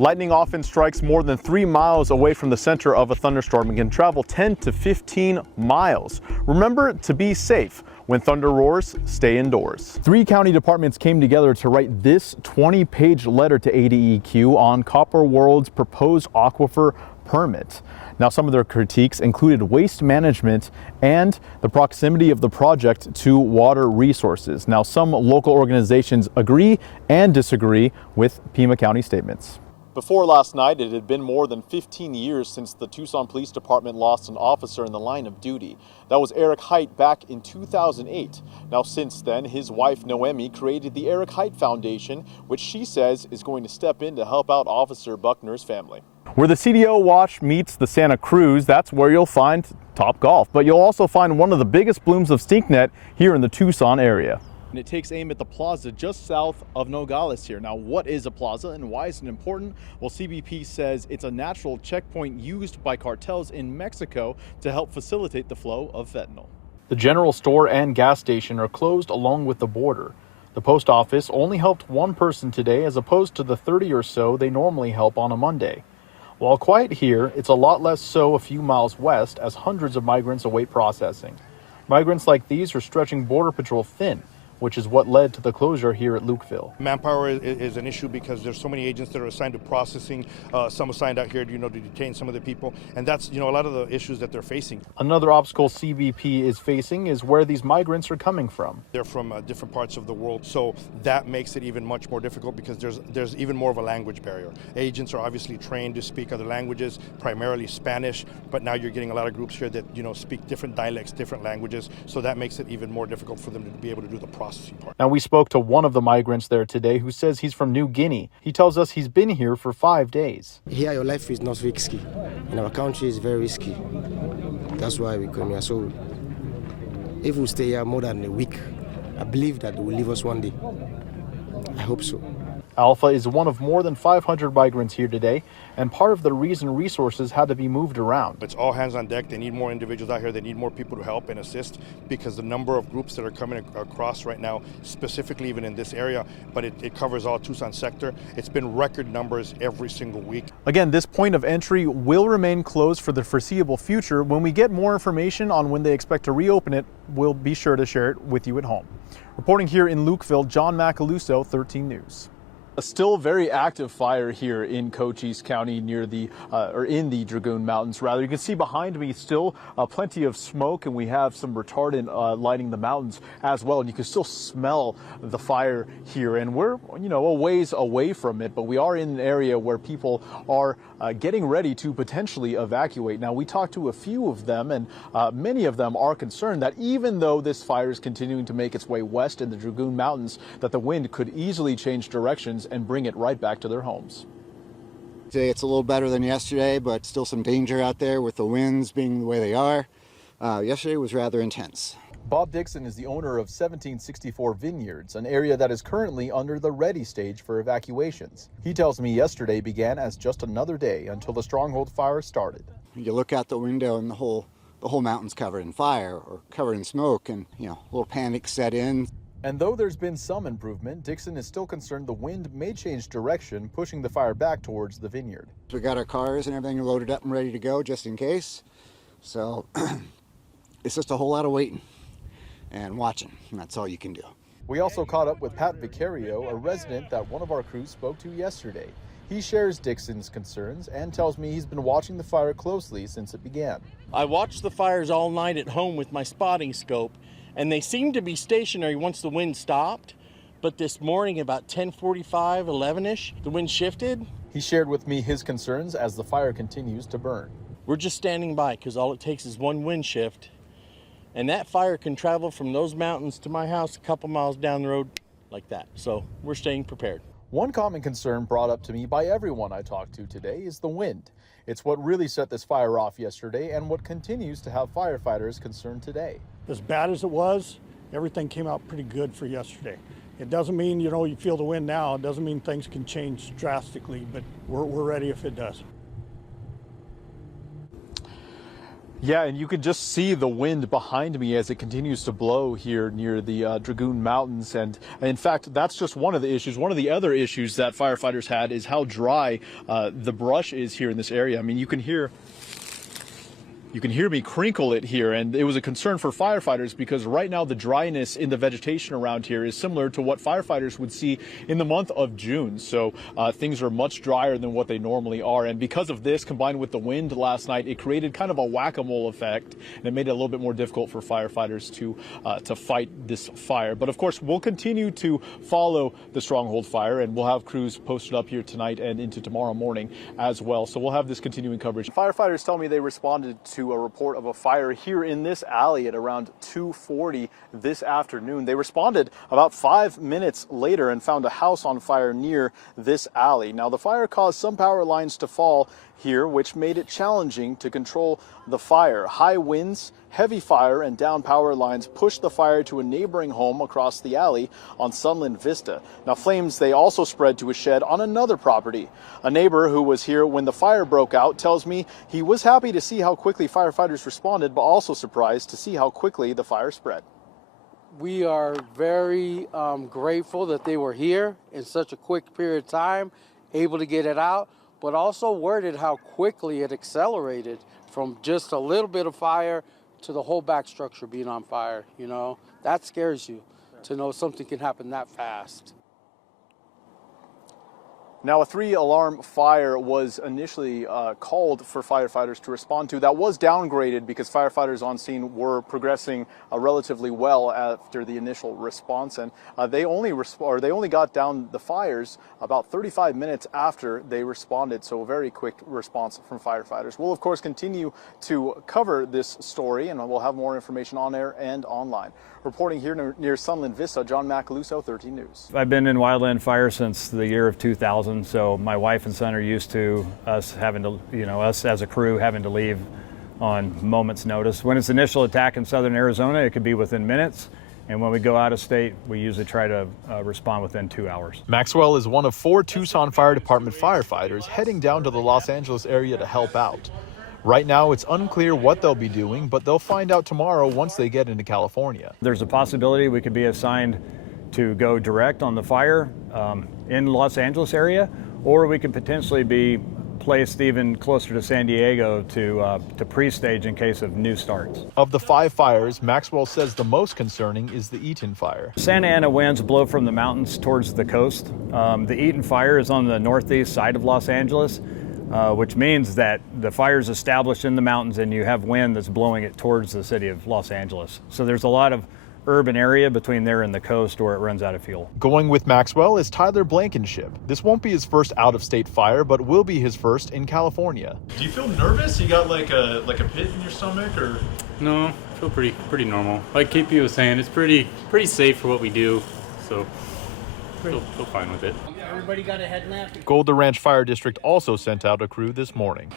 Lightning often strikes more than 3 miles away from the center of a thunderstorm and can travel 10 to 15 miles. Remember to be safe. When thunder roars, stay indoors. 3 county departments came together to write this 20-page letter to ADEQ on Copper World's proposed aquifer permit. Now, some of their critiques included waste management and the proximity of the project to water resources. Now, some local organizations agree and disagree with Pima County statements. Before last night, it had been more than 15 years since the Tucson Police Department lost an officer in the line of duty. That was Eric Height back in 2008. Now, since then, his wife Noemi created the Eric Height Foundation, which she says is going to step in to help out Officer Buckner's family. Where the CDO Watch meets the Santa Cruz, that's where you'll find Top Golf. But you'll also find one of the biggest blooms of stinknet here in the Tucson area. And it takes aim at the plaza just south of Nogales here. Now, what is a plaza and why is it important? Well, CBP says it's a natural checkpoint used by cartels in Mexico to help facilitate the flow of fentanyl. The general store and gas station are closed along with the border. The post office only helped 1 person today as opposed to the 30 or so they normally help on a Monday. While quiet here, it's a lot less so a few miles west as hundreds of migrants await processing. Migrants like these are stretching Border Patrol thin, which is what led to the closure here at Lukeville. Manpower is an issue because there's so many agents that are assigned to processing, some assigned out here, to detain some of the people, and that's, a lot of the issues that they're facing. Another obstacle CBP is facing is where these migrants are coming from. They're from different parts of the world, so that makes it even much more difficult because there's even more of a language barrier. Agents are obviously trained to speak other languages, primarily Spanish, but now you're getting a lot of groups here that, speak different dialects, different languages, so that makes it even more difficult for them to be able to do the process. Now, we spoke to one of the migrants there today who says he's from New Guinea. He tells us he's been here for 5 days. Here your life is not risky. In our country is very risky. That's why we come here. So if we stay here more than a week, I believe that they will leave us one day. I hope so. Alpha is one of more than 500 migrants here today, and part of the reason resources had to be moved around. It's all hands on deck. They need more individuals out here. They need more people to help and assist because the number of groups that are coming across right now, specifically even in this area, but it covers all Tucson sector. It's been record numbers every single week. Again, this point of entry will remain closed for the foreseeable future. When we get more information on when they expect to reopen it, we'll be sure to share it with you at home. Reporting here in Lukeville, John Macaluso, 13 News. A still very active fire here in Cochise County near the, or in the Dragoon Mountains rather. You can see behind me still plenty of smoke, and we have some retardant lighting the mountains as well. And you can still smell the fire here, and we're, a ways away from it, but we are in an area where people are getting ready to potentially evacuate. Now, we talked to a few of them, and many of them are concerned that even though this fire is continuing to make its way west in the Dragoon Mountains, that the wind could easily change directions and bring it right back to their homes. Today it's a little better than yesterday, but still some danger out there with the winds being the way they are. Yesterday was rather intense. Bob Dixon is the owner of 1764 Vineyards, an area that is currently under the ready stage for evacuations. He tells me yesterday began as just another day until the stronghold fire started. You look out the window and the whole mountain's covered in fire or covered in smoke, and a little panic set in. And though there's been some improvement, Dixon is still concerned the wind may change direction, pushing the fire back towards the vineyard. We got our cars and everything loaded up and ready to go just in case. So it's just a whole lot of waiting and watching, and that's all you can do. We also caught up with Pat Vicario, a resident that one of our crews spoke to yesterday. He shares Dixon's concerns and tells me he's been watching the fire closely since it began. I watched the fires all night at home with my spotting scope, and they seemed to be stationary once the wind stopped. But this morning, about 10:45, 11-ish, the wind shifted. He shared with me his concerns as the fire continues to burn. We're just standing by because all it takes is one wind shift. And that fire can travel from those mountains to my house a couple miles down the road like that. So we're staying prepared. One common concern brought up to me by everyone I talked to today is the wind. It's what really set this fire off yesterday and what continues to have firefighters concerned today. As bad as it was, everything came out pretty good for yesterday. It doesn't mean, you feel the wind now. It doesn't mean things can change drastically, but we're ready if it does. Yeah, and you can just see the wind behind me as it continues to blow here near the Dragoon Mountains. And in fact, that's just one of the issues. One of the other issues that firefighters had is how dry the brush is here in this area. I mean, you can hear me crinkle it here, and it was a concern for firefighters because right now the dryness in the vegetation around here is similar to what firefighters would see in the month of June. So things are much drier than what they normally are, and because of this, combined with the wind last night, it created kind of a whack-a-mole effect, and it made it a little bit more difficult for firefighters to fight this fire. But of course, we'll continue to follow the Stronghold fire, and we'll have crews posted up here tonight and into tomorrow morning as well. So we'll have this continuing coverage. Firefighters tell me they responded to a report of a fire here in this alley at around 2:40 this afternoon. They responded about 5 minutes later and found a house on fire near this alley. Now, the fire caused some power lines to fall here, which made it challenging to control the fire. High winds, heavy fire, and down power lines pushed the fire to a neighboring home across the alley on Sunland Vista. Now, flames, they also spread to a shed on another property. A neighbor who was here when the fire broke out tells me he was happy to see how quickly firefighters responded, but also surprised to see how quickly the fire spread. We are very grateful that they were here in such a quick period of time, able to get it out, but also worded how quickly it accelerated from just a little bit of fire to the whole back structure being on fire. You know, that scares you to know something can happen that fast. Now, a 3-alarm fire was initially called for firefighters to respond to. That was downgraded because firefighters on scene were progressing relatively well after the initial response, and they only got down the fires about 35 minutes after they responded. So a very quick response from firefighters. We'll of course continue to cover this story, and we'll have more information on air and online. Reporting here near Sunland Vista, John Macaluso, 13 News. I've been in wildland fire since the year of 2000, so my wife and son are used to us having to, us as a crew having to leave on moment's notice. When it's initial attack in southern Arizona, it could be within minutes, and when we go out of state, we usually try to respond within 2 hours. Maxwell is one of 4 Tucson Fire Department firefighters heading down to the Los Angeles area to help out. Right now, it's unclear what they'll be doing, but they'll find out tomorrow once they get into California. There's a possibility we could be assigned to go direct on the fire in Los Angeles area, or we could potentially be placed even closer to San Diego to pre-stage in case of new starts. Of the 5 fires, Maxwell says the most concerning is the Eaton fire. Santa Ana winds blow from the mountains towards the coast. The Eaton fire is on the northeast side of Los Angeles, which means that the fire is established in the mountains and you have wind that's blowing it towards the city of Los Angeles. So there's a lot of urban area between there and the coast where it runs out of fuel. Going with Maxwell is Tyler Blankenship. This won't be his first out-of-state fire, but will be his first in California. Do you feel nervous? You got like a pit in your stomach, or? No, I feel pretty normal. Like KP was saying, it's pretty safe for what we do, so feel fine with it. Everybody got a headlamp? Golden Ranch Fire District also sent out a crew this morning.